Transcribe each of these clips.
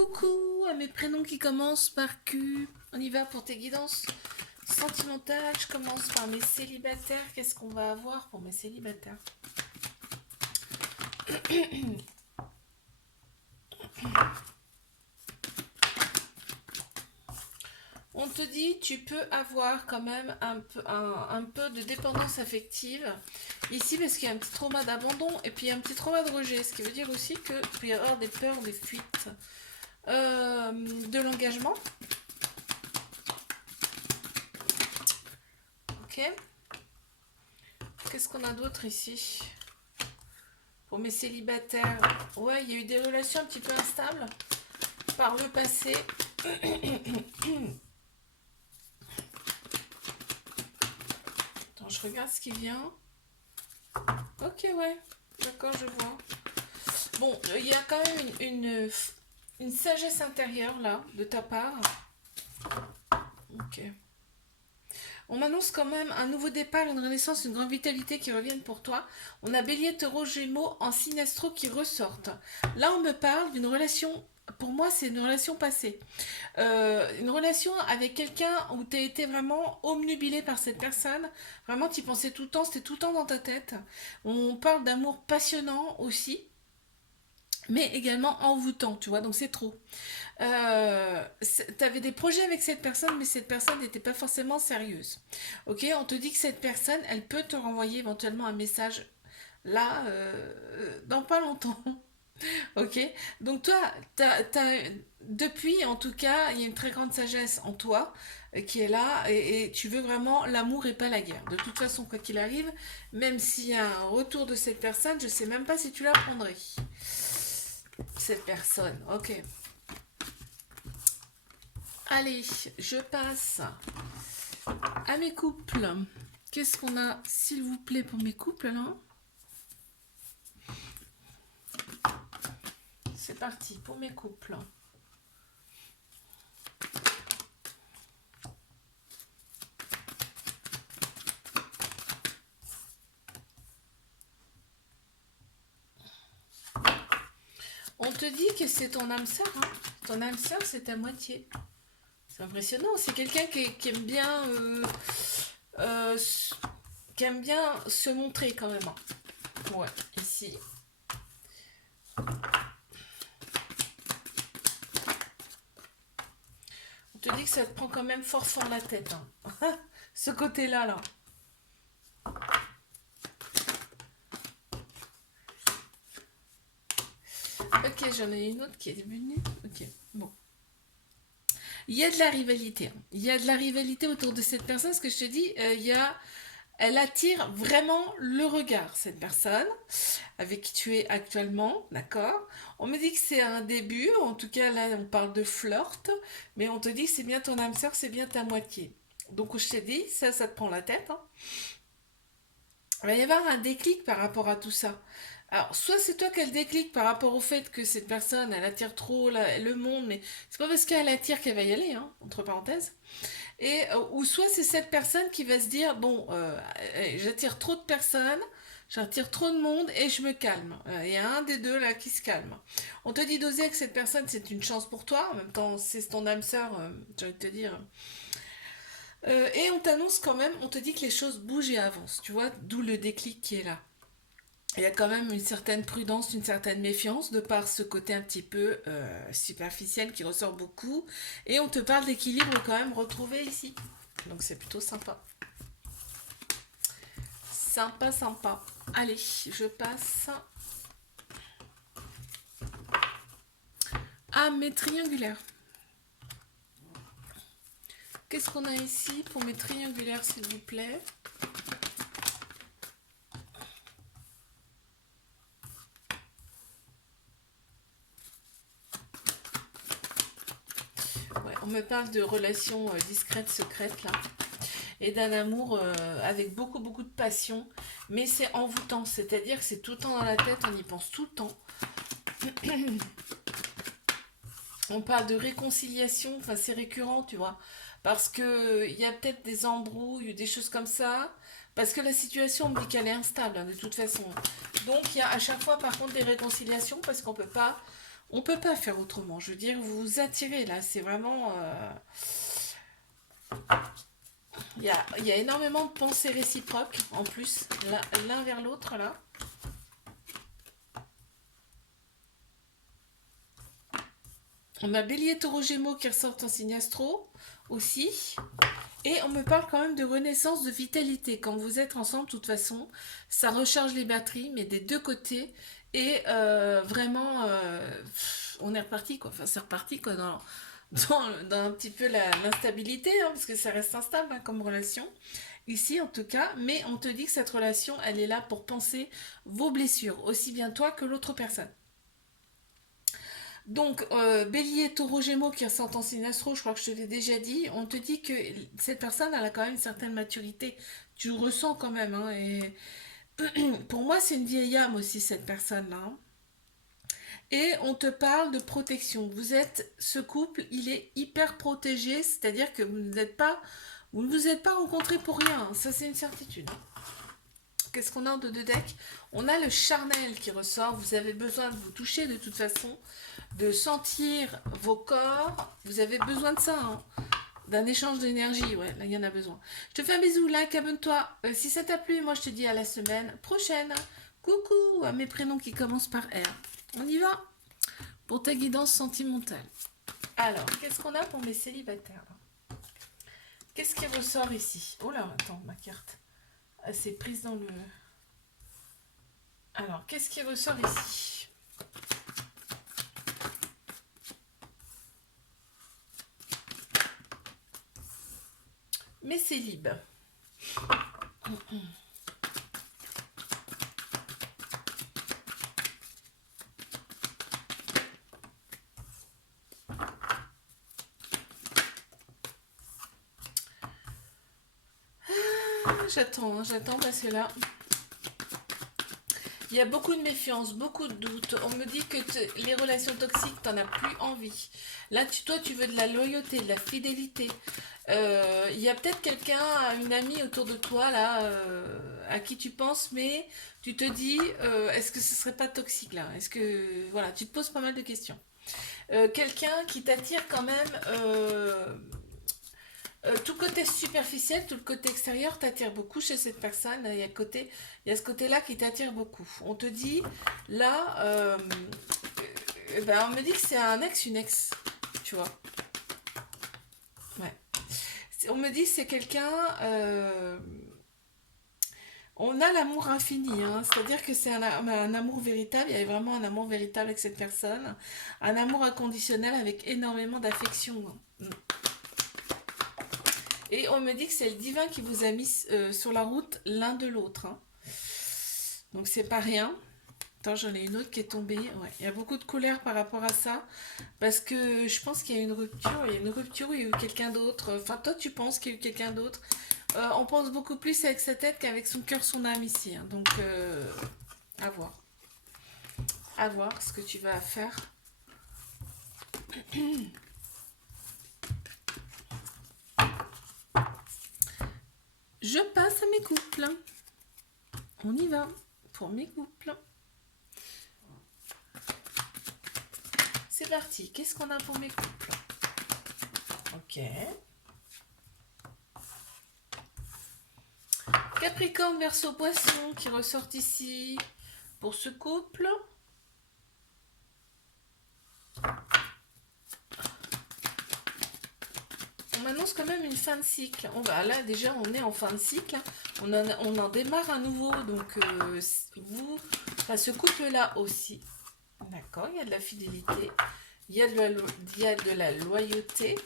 Coucou à mes prénoms qui commencent par Q. On y va pour tes guidances sentimentales. Je commence par mes célibataires. Qu'est-ce qu'on va avoir pour mes célibataires? On te dit, tu peux avoir quand même un peu de dépendance affective ici parce qu'il y a un petit trauma d'abandon et puis un petit trauma de rejet, ce qui veut dire aussi qu'il peut y avoir des peurs, des fuites, de l'engagement. Ok. Qu'est-ce qu'on a d'autre ici? Pour mes célibataires, ouais, il y a eu des relations un petit peu instables par le passé. Attends, je regarde ce qui vient. Ok, ouais, d'accord, je vois. Bon, il y a quand même une sagesse intérieure là, de ta part. Ok. On m'annonce quand même un nouveau départ, une renaissance, une grande vitalité qui reviennent pour toi. On a Bélier, Taureau, Gémeaux en signe astro qui ressortent. Là, on me parle d'une relation. Pour moi, c'est une relation passée. Une relation avec quelqu'un où tu as été vraiment omnubilé par cette personne. Vraiment, tu y pensais tout le temps, c'était tout le temps dans ta tête. On parle d'amour passionnant aussi, mais également envoûtant, tu vois, donc c'est trop. Tu avais des projets avec cette personne, mais cette personne n'était pas forcément sérieuse. Ok, on te dit que cette personne, elle peut te renvoyer éventuellement un message là, dans pas longtemps. Ok, donc toi, depuis en tout cas, il y a une très grande sagesse en toi qui est là et tu veux vraiment l'amour et pas la guerre. De toute façon, quoi qu'il arrive, même s'il y a un retour de cette personne, je sais même pas si tu la prendrais. Cette personne, ok. Allez, je passe à mes couples. Qu'est-ce qu'on a, s'il vous plaît, pour mes couples là? C'est parti pour mes couples. On te dit que c'est ton âme sœur. Hein. Ton âme sœur, c'est ta moitié. C'est impressionnant. C'est quelqu'un qui aime bien, euh, qui aime bien se montrer quand même. Hein. Ouais, ici. On te dit que ça te prend quand même fort fort la tête. Hein. Ce côté-là, là. Ok, j'en ai une autre qui est venue. Ok, bon. Il y a de la rivalité. Hein. Il y a de la rivalité autour de cette personne. Ce que je te dis, elle attire vraiment le regard, cette personne avec qui tu es actuellement, d'accord? On me dit que c'est un début, en tout cas là on parle de flirt, mais on te dit que c'est bien ton âme sœur, c'est bien ta moitié. Donc je t'ai dit, ça te prend la tête. Hein. Il va y avoir un déclic par rapport à tout ça. Alors, soit c'est toi qui as le déclic par rapport au fait que cette personne, elle attire trop le monde, mais c'est pas parce qu'elle attire qu'elle va y aller, hein, entre parenthèses. Et, ou soit c'est cette personne qui va se dire, bon, j'attire trop de personnes, j'attire trop de monde et je me calme. Il y a un des deux là qui se calme. On te dit d'oser que cette personne, c'est une chance pour toi, en même temps c'est ton âme sœur, j'ai envie de te dire. Et on t'annonce quand même, on te dit que les choses bougent et avancent, tu vois, d'où le déclic qui est là. Il y a quand même une certaine prudence, une certaine méfiance de par ce côté un petit peu superficiel qui ressort beaucoup. Et on te parle d'équilibre quand même retrouvé ici. Donc c'est plutôt sympa. Sympa, sympa. Allez, je passe à mes triangulaires. Qu'est-ce qu'on a ici pour mes triangulaires, s'il vous plaît? Ouais, on me parle de relations discrètes, secrètes, là. Et d'un amour avec beaucoup, beaucoup de passion. Mais c'est envoûtant, c'est-à-dire que c'est tout le temps dans la tête, on y pense tout le temps. On parle de réconciliation, enfin c'est récurrent, tu vois. Parce que il y a peut-être des embrouilles ou des choses comme ça. Parce que la situation me dit qu'elle est instable, hein, de toute façon. Donc il y a à chaque fois par contre des réconciliations parce qu'on peut pas On peut pas faire autrement. Je veux dire, vous vous attirez là. C'est vraiment... il y a énormément de pensées réciproques en plus, l'un vers l'autre là. On a Bélier, Taureau, Gémeaux qui ressortent en signe astro aussi. Et on me parle quand même de renaissance, de vitalité. Quand vous êtes ensemble, de toute façon, ça recharge les batteries, mais des deux côtés. Et vraiment, on est reparti quoi. Enfin, c'est reparti quoi dans un petit peu l'instabilité, hein, parce que ça reste instable hein, comme relation. Ici en tout cas, mais on te dit que cette relation, elle est là pour penser vos blessures, aussi bien toi que l'autre personne. Donc, Bélier, Taureau, Gémeaux qui ressortent en signe astro, je crois que je te l'ai déjà dit, on te dit que cette personne, elle a quand même une certaine maturité. Tu le ressens quand même. Hein, et pour moi, c'est une vieille âme aussi, cette personne-là. Hein. Et on te parle de protection. Vous êtes, ce couple, il est hyper protégé, c'est-à-dire que vous ne vous êtes pas rencontrés pour rien. Hein. Ça, c'est une certitude. Qu'est-ce qu'on a de deux decks? On a le charnel qui ressort. Vous avez besoin de vous toucher de toute façon, de sentir vos corps. Vous avez besoin de ça, hein. D'un échange d'énergie. Ouais, là, il y en a besoin. Je te fais un bisou, like, abonne-toi. Si ça t'a plu, moi, je te dis à la semaine prochaine. Coucou à mes prénoms qui commencent par R. On y va pour ta guidance sentimentale. Alors, qu'est-ce qu'on a pour mes célibataires là? Qu'est-ce qui ressort ici? Oh là, attends, ma carte. Elle s'est prise dans le... Alors, qu'est-ce qui ressort ici? Mes célibes. J'attends parce que là, il y a beaucoup de méfiance, beaucoup de doutes. On me dit que les relations toxiques, t'en as plus envie. Là, toi, tu veux de la loyauté, de la fidélité. Il y a peut-être quelqu'un, une amie autour de toi, là, à qui tu penses, mais tu te dis, est-ce que ce serait pas toxique, là? Est-ce que... Voilà, tu te poses pas mal de questions. Quelqu'un qui t'attire quand même... tout côté superficiel, tout le côté extérieur t'attire beaucoup chez cette personne. Il y a ce côté-là qui t'attire beaucoup. On te dit, là, ben, on me dit que c'est un ex, une ex, tu vois. Ouais. On me dit que c'est quelqu'un... on a l'amour infini, hein. C'est-à-dire que c'est un amour véritable. Il y a vraiment un amour véritable avec cette personne. Un amour inconditionnel avec énormément d'affection. Hein. Et on me dit que c'est le divin qui vous a mis sur la route l'un de l'autre. Hein. Donc c'est pas rien. Attends, j'en ai une autre qui est tombée. Ouais. Il y a beaucoup de colère par rapport à ça. Parce que je pense qu'il y a une rupture. Il y a une rupture où il y a eu quelqu'un d'autre. Enfin, toi, tu penses qu'il y a eu quelqu'un d'autre. On pense beaucoup plus avec sa tête qu'avec son cœur, son âme ici. Hein. Donc, à voir. À voir ce que tu vas faire. Je passe à mes couples. On y va pour mes couples. C'est parti. Qu'est-ce qu'on a pour mes couples? Ok. Capricorne, Verseau, Poisson qui ressortent ici pour ce couple. On m'annonce quand même une fin de cycle. Là, déjà, on est en fin de cycle. On en démarre un nouveau. Donc, ce couple-là aussi. D'accord, il y a de la fidélité. Il y a de la loyauté.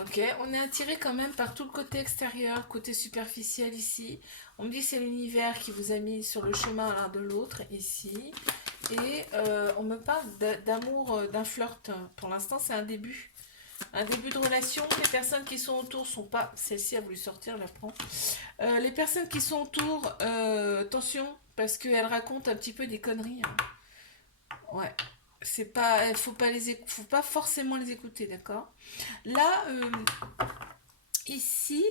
Ok, on est attiré quand même par tout le côté extérieur, côté superficiel ici. On me dit que c'est l'univers qui vous a mis sur le chemin l'un de l'autre ici. Et on me parle d'amour, d'un flirt. Pour l'instant, c'est un début. Un début de relation. Les personnes qui sont autour sont pas... Celle-ci a voulu sortir, je la prends. Les personnes qui sont autour, attention, parce qu'elles racontent un petit peu des conneries. Hein. Ouais. C'est pas... faut pas forcément les écouter, d'accord? Là, ici,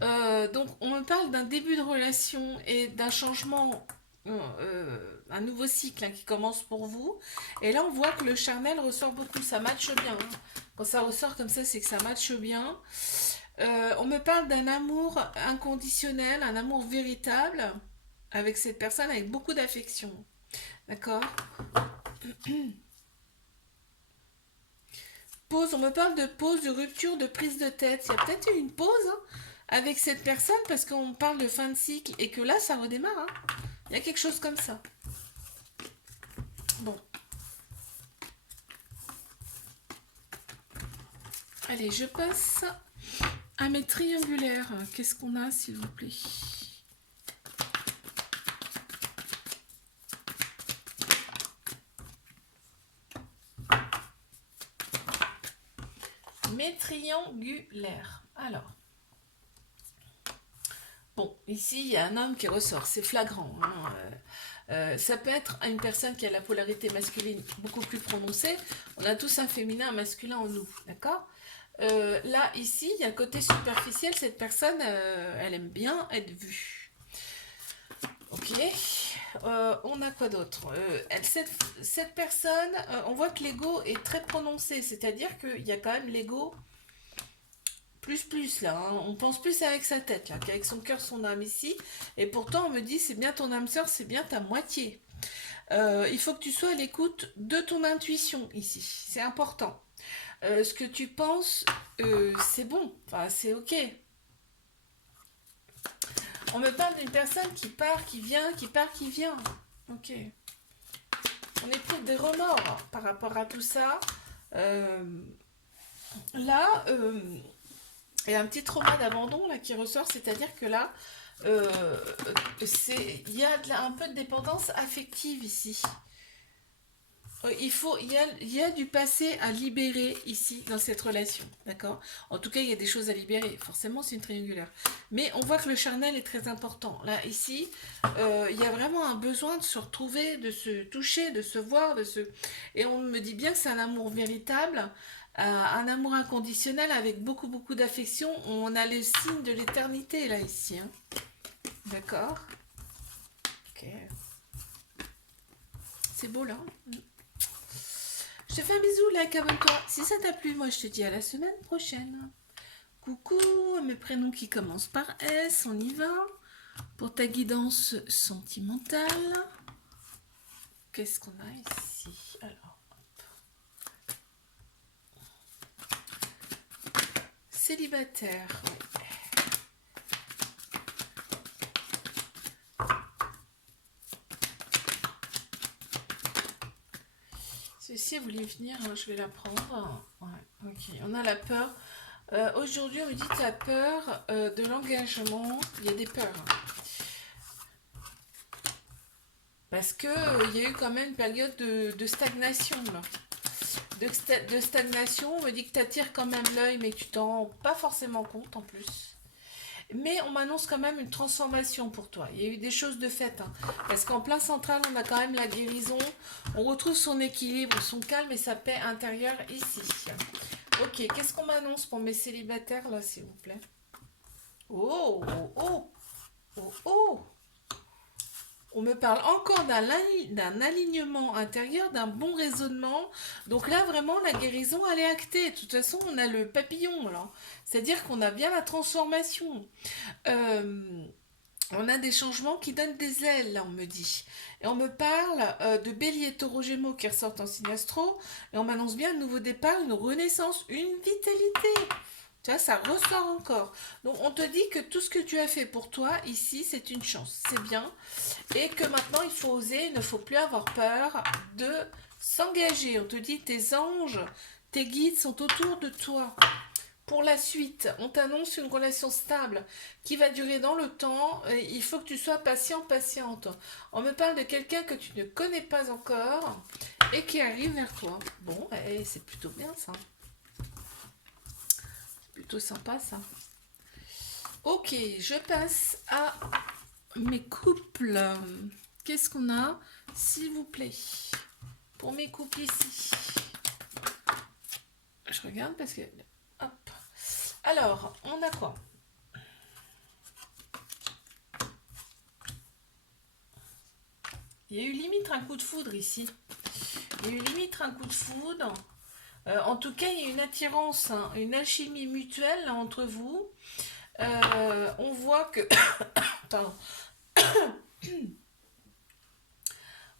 donc on me parle d'un début de relation et d'un changement, un nouveau cycle hein, qui commence pour vous. Et là, on voit que le charnel ressort beaucoup, ça matche bien. Hein. Quand ça ressort comme ça, c'est que ça matche bien. On me parle d'un amour inconditionnel, un amour véritable avec cette personne, avec beaucoup d'affection. D'accord. Pause, on me parle de pause, de rupture, de prise de tête. Il y a peut-être eu une pause hein, avec cette personne parce qu'on parle de fin de cycle et que là, ça redémarre. Hein. Il y a quelque chose comme ça. Bon. Allez, je passe à mes triangulaires. Qu'est-ce qu'on a, s'il vous plaît? Mes triangulaires. Alors. Bon, ici, il y a un homme qui ressort. C'est flagrant. Hein. Ça peut être une personne qui a la polarité masculine beaucoup plus prononcée. On a tous un féminin, un masculin en nous. D'accord. Là, ici, il y a le côté superficiel. Cette personne, elle aime bien être vue. Ok. On a quoi d'autre cette personne, on voit que l'ego est très prononcé. C'est-à-dire qu'il y a quand même l'ego plus là. Hein. On pense plus avec sa tête là qu'avec son cœur, son âme ici. Et pourtant, on me dit c'est bien ton âme sœur, c'est bien ta moitié. Il faut que tu sois à l'écoute de ton intuition ici. C'est important. Ce que tu penses, c'est bon. Enfin, c'est ok. On me parle d'une personne qui part, qui vient, qui part, qui vient. Ok. On éprouve des remords par rapport à tout ça. Là, il y a un petit trauma d'abandon là qui ressort, c'est-à-dire que là, il y a un peu de dépendance affective ici. Il y a du passé à libérer ici dans cette relation, d'accord. En tout cas, il y a des choses à libérer. Forcément, c'est une triangulaire. Mais on voit que le charnel est très important. Là, ici, il y a vraiment un besoin de se retrouver, de se toucher, de se voir, Et on me dit bien que c'est un amour véritable, un amour inconditionnel avec beaucoup d'affection. On a le signe de l'éternité là ici, hein. D'accord. Ok. C'est beau là. Je te fais un bisou, like, abonne-toi. Si ça t'a plu, moi je te dis à la semaine prochaine. Coucou, mes prénoms qui commencent par S, on y va. Pour ta guidance sentimentale. Qu'est-ce qu'on a ici? Alors, célibataire, oui. Ceci voulait venir, je vais la prendre. Ouais, ok, on a la peur. Aujourd'hui, on me dit que tu as peur de l'engagement. Il y a des peurs. Parce que il y a eu quand même une période de stagnation là. De stagnation, on me dit que tu attires quand même l'œil, mais que tu t'en rends pas forcément compte en plus. Mais on m'annonce quand même une transformation pour toi. Il y a eu des choses de faites. Hein. Parce qu'en plein central, on a quand même la guérison. On retrouve son équilibre, son calme et sa paix intérieure ici. Ok, qu'est-ce qu'on m'annonce pour mes célibataires là, s'il vous plaît? Oh, oh, oh, oh, oh. On me parle encore d'un alignement intérieur, d'un bon raisonnement. Donc là, vraiment, la guérison, elle est actée. De toute façon, on a le papillon, là. C'est-à-dire qu'on a bien la transformation. Euh, on a des changements qui donnent des ailes, là, on me dit. Et on me parle de bélier, taureau, gémeaux qui ressortent en signe astro. Et on m'annonce bien un nouveau départ, une renaissance, une vitalité. Tu vois, ça ressort encore. Donc, on te dit que tout ce que tu as fait pour toi, ici, c'est une chance. C'est bien. Et que maintenant, il faut oser, il ne faut plus avoir peur de s'engager. On te dit, tes anges, tes guides sont autour de toi. Pour la suite, on t'annonce une relation stable qui va durer dans le temps. Il faut que tu sois patient, patiente. On me parle de quelqu'un que tu ne connais pas encore et qui arrive vers toi. Bon, c'est plutôt bien ça. Plutôt sympa ça. Ok, je passe à mes couples. Qu'est-ce qu'on a, s'il vous plaît, pour mes couples ici? Je regarde parce que... Hop. Alors, on a quoi? Il y a eu limite un coup de foudre ici. Il y a eu limite un coup de foudre. En tout cas, il y a une attirance, hein, une alchimie mutuelle là, entre vous. On voit que... Pardon.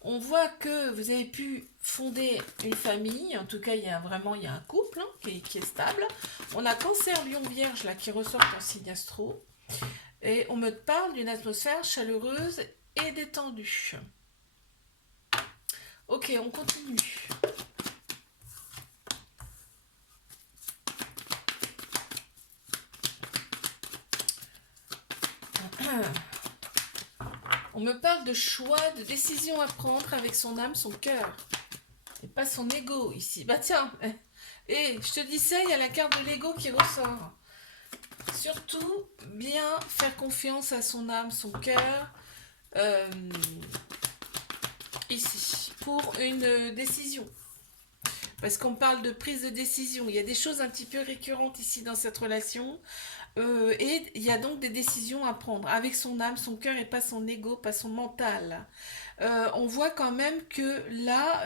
On voit que vous avez pu fonder une famille. En tout cas, il y a vraiment il y a un couple, hein, qui est stable. On a Cancer, Lion, Vierge là, qui ressortent en signe astro. Et on me parle d'une atmosphère chaleureuse et détendue. Ok, on continue. On me parle de choix, de décisions à prendre avec son âme, son cœur. Et pas son ego ici. Bah tiens, je te dis ça, il y a la carte de l'ego qui ressort. Surtout, bien faire confiance à son âme, son cœur. Ici, pour une décision. Parce qu'on parle de prise de décision. Il y a des choses un petit peu récurrentes ici dans cette relation. Et il y a donc des décisions à prendre avec son âme, son cœur et pas son ego, pas son mental. On voit quand même que là,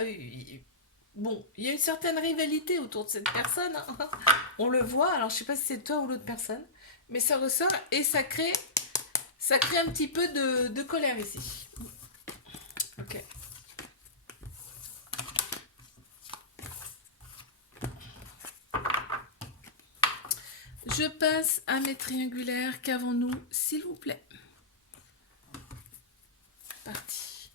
bon, il y a une certaine rivalité autour de cette personne. Hein. On le voit, alors je sais pas si c'est toi ou l'autre personne, mais ça ressort et ça crée un petit peu de colère ici. Ok. Je passe à mes triangulaires. Qu'avons-nous, s'il vous plaît? Parti.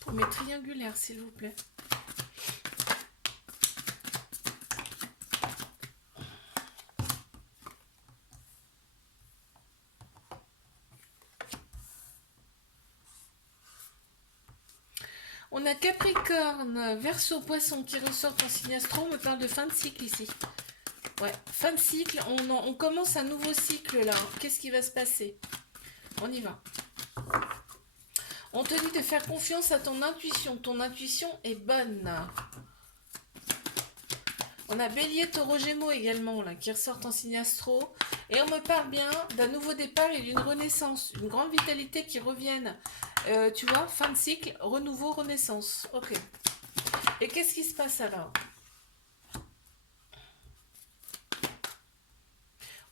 Pour mes triangulaires, s'il vous plaît. On a Capricorne, Verseau, Poisson qui ressortent en signe astro. On me parle de fin de cycle ici. Ouais, fin de cycle. On commence un nouveau cycle là. Qu'est-ce qui va se passer? On y va. On te dit de faire confiance à ton intuition. Ton intuition est bonne. On a Bélier, Taureau, Gémeaux également là, qui ressortent en signe astro. Et on me parle bien d'un nouveau départ et d'une renaissance. Une grande vitalité qui revienne. Tu vois, fin de cycle, renouveau, renaissance. Ok. Et qu'est-ce qui se passe alors?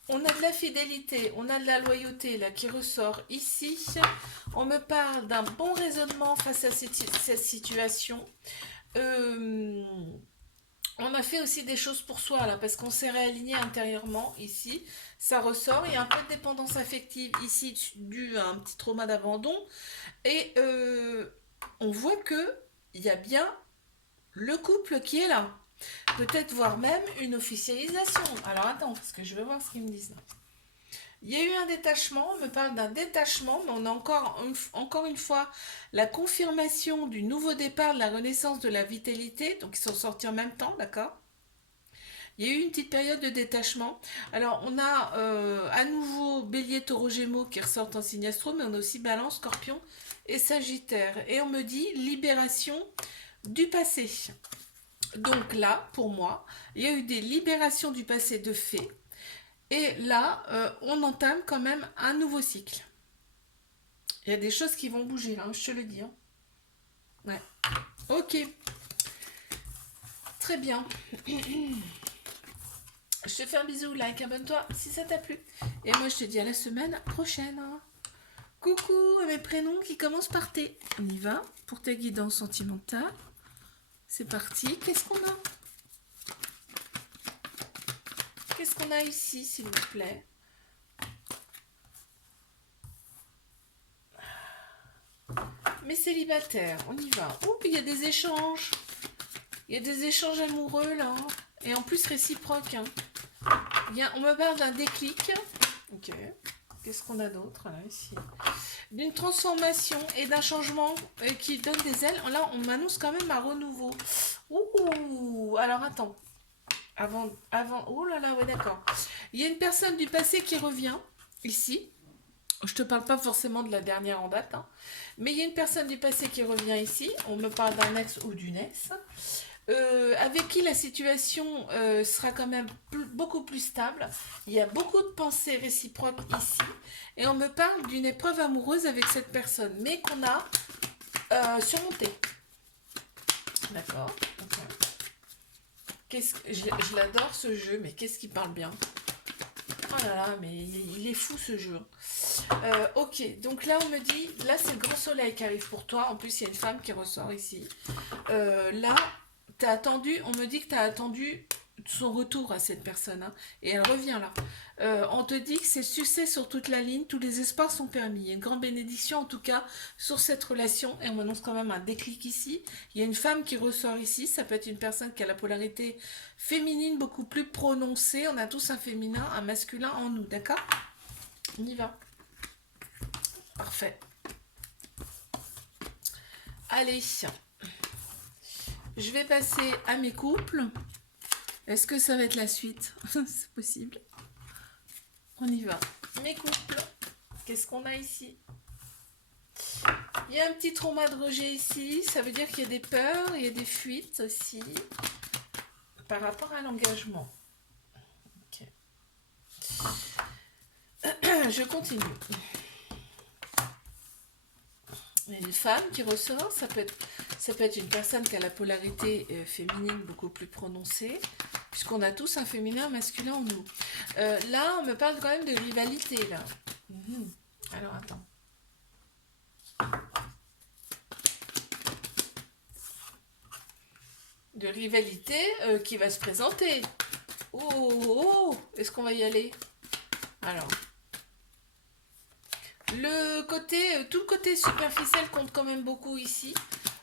On a de la fidélité, on a de la loyauté là qui ressort ici. On me parle d'un bon raisonnement face à cette situation. On a fait aussi des choses pour soi là parce qu'on s'est réaligné intérieurement ici. Ça ressort. Il y a un peu de dépendance affective ici dû à un petit trauma d'abandon. Et on voit que il y a bien le couple qui est là. Peut-être voire même une officialisation. Alors attends, parce que je vais voir ce qu'ils me disent là. Il y a eu un détachement, on me parle d'un détachement, mais on a encore une fois la confirmation du nouveau départ, de la renaissance de la vitalité. Donc ils sont sortis en même temps, d'accord? Il y a eu une petite période de détachement. Alors on a à nouveau Bélier, Taureau, Gémeaux qui ressortent en signe astro, mais on a aussi Balance, Scorpion et Sagittaire. Et on me dit libération du passé. Donc là, pour moi, il y a eu des libérations du passé de fait. Et là, on entame quand même un nouveau cycle. Il y a des choses qui vont bouger, là, je te le dis. Hein. Ouais. Ok. Très bien. Je te fais un bisou, like, abonne-toi si ça t'a plu. Et moi, je te dis à la semaine prochaine. Coucou à mes prénoms qui commencent par T. On y va pour ta guidance sentimentale. C'est parti. Qu'est-ce qu'on a? Qu'est-ce qu'on a ici, s'il vous plaît? Mes célibataires, on y va. Ouh, il y a des échanges. Il y a des échanges amoureux, là. Et en plus réciproques. Hein. On me parle d'un déclic. Ok. Qu'est-ce qu'on a d'autre, là, ici? D'une transformation et d'un changement qui donne des ailes. Là, on m'annonce quand même un renouveau. Ouh, alors attends. Avant, oh là là, ouais, d'accord. Il y a une personne du passé qui revient, ici. Je te parle pas forcément de la dernière en date, hein. Mais il y a une personne du passé qui revient ici. On me parle d'un ex ou d'une ex. Avec qui la situation sera quand même beaucoup plus stable. Il y a beaucoup de pensées réciproques ici. Et on me parle d'une épreuve amoureuse avec cette personne, mais qu'on a surmontée. D'accord. Okay. Je l'adore ce jeu, mais qu'est-ce qu'il parle bien. Oh là là, mais il est fou ce jeu. Ok, donc là on me dit, là c'est le grand soleil qui arrive pour toi. En plus, il y a une femme qui ressort ici. Là, t'as attendu, on me dit que t'as attendu son retour à cette personne, hein, et elle revient là. On te dit que c'est succès sur toute la ligne, tous les espoirs sont permis. Il y a une grande bénédiction en tout cas sur cette relation, et on m'annonce quand même un déclic ici. Il y a une femme qui ressort ici, ça peut être une personne qui a la polarité féminine beaucoup plus prononcée. On a tous un féminin, un masculin en nous, d'accord? On y va. Parfait. Allez, je vais passer à mes couples. Est-ce que ça va être la suite? C'est possible. On y va. Mes couples. Qu'est-ce qu'on a ici? Il y a un petit trauma de rejet ici. Ça veut dire qu'il y a des peurs, il y a des fuites aussi. Par rapport à l'engagement. Ok. Je continue. Il y a une femme qui ressort, ça peut être une personne qui a la polarité féminine beaucoup plus prononcée, puisqu'on a tous un féminin, un masculin en nous. Là, on me parle quand même de rivalité, là. Alors, attends. De rivalité qui va se présenter. Oh, est-ce qu'on va y aller? Alors... tout le côté superficiel compte quand même beaucoup ici.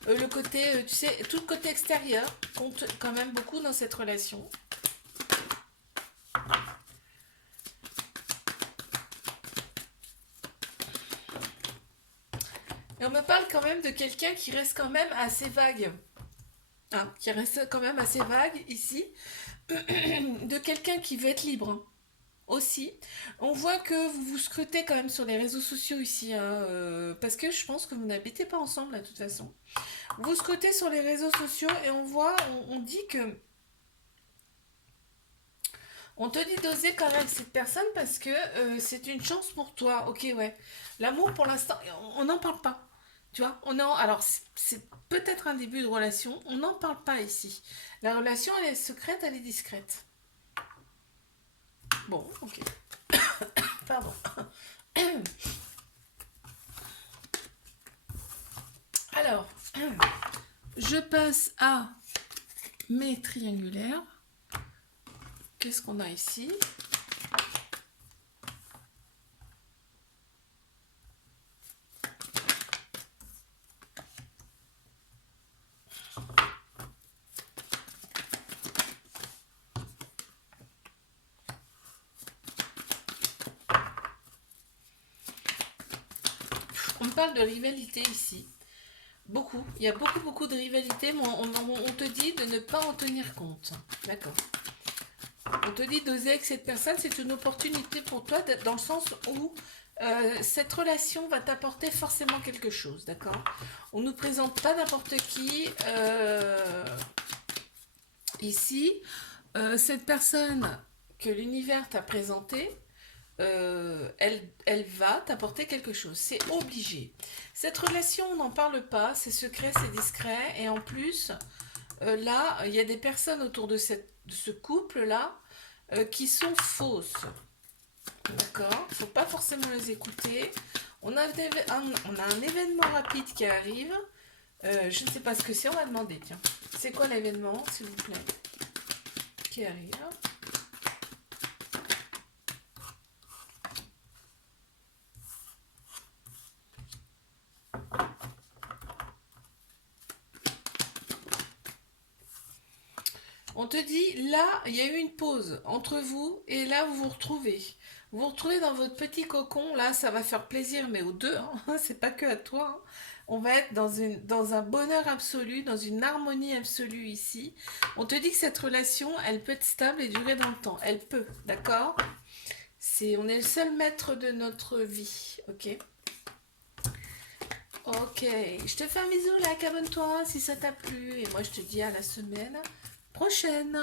Le côté, tu sais, tout le côté extérieur compte quand même beaucoup dans cette relation. Et on me parle quand même de quelqu'un qui reste quand même assez vague. Hein, qui reste quand même assez vague ici. De quelqu'un qui veut être libre. Hein. Aussi. On voit que vous vous scrutez quand même sur les réseaux sociaux ici, hein, parce que je pense que vous n'habitez pas ensemble, de toute façon. Vous scrutez sur les réseaux sociaux et on voit, on dit que... On te dit d'oser quand même cette personne parce que c'est une chance pour toi. Ok, ouais. L'amour, pour l'instant, on n'en parle pas. Tu vois, alors c'est peut-être un début de relation, on n'en parle pas ici. La relation, elle est secrète, elle est discrète. Bon, ok. Pardon. Alors, je passe à mes triangulaires. Qu'est-ce qu'on a ici? On parle de rivalité ici. Beaucoup. Il y a beaucoup de rivalité, mais on te dit de ne pas en tenir compte. D'accord. On te dit d'oser avec cette personne, c'est une opportunité pour toi, dans le sens où cette relation va t'apporter forcément quelque chose, d'accord? On ne nous présente pas n'importe qui ici. Cette personne que l'univers t'a présentée, elle va t'apporter quelque chose. C'est obligé. Cette relation, on n'en parle pas, c'est secret, c'est discret, et en plus, là, il y a des personnes autour de ce couple-là qui sont fausses. D'accord? Il ne faut pas forcément les écouter. On a un événement rapide qui arrive. Je ne sais pas ce que c'est, on va demander. Tiens, c'est quoi l'événement, s'il vous plaît, qui arrive? On te dit, là, il y a eu une pause entre vous et là, vous vous retrouvez. Vous vous retrouvez dans votre petit cocon. Là, ça va faire plaisir, mais aux deux. Hein, c'est pas que à toi. Hein. On va être dans un bonheur absolu, dans une harmonie absolue ici. On te dit que cette relation, elle peut être stable et durer dans le temps. Elle peut, d'accord? On est le seul maître de notre vie, ok? Ok, je te fais un bisou, là, abonne-toi si ça t'a plu. Et moi, je te dis à la semaine prochaine.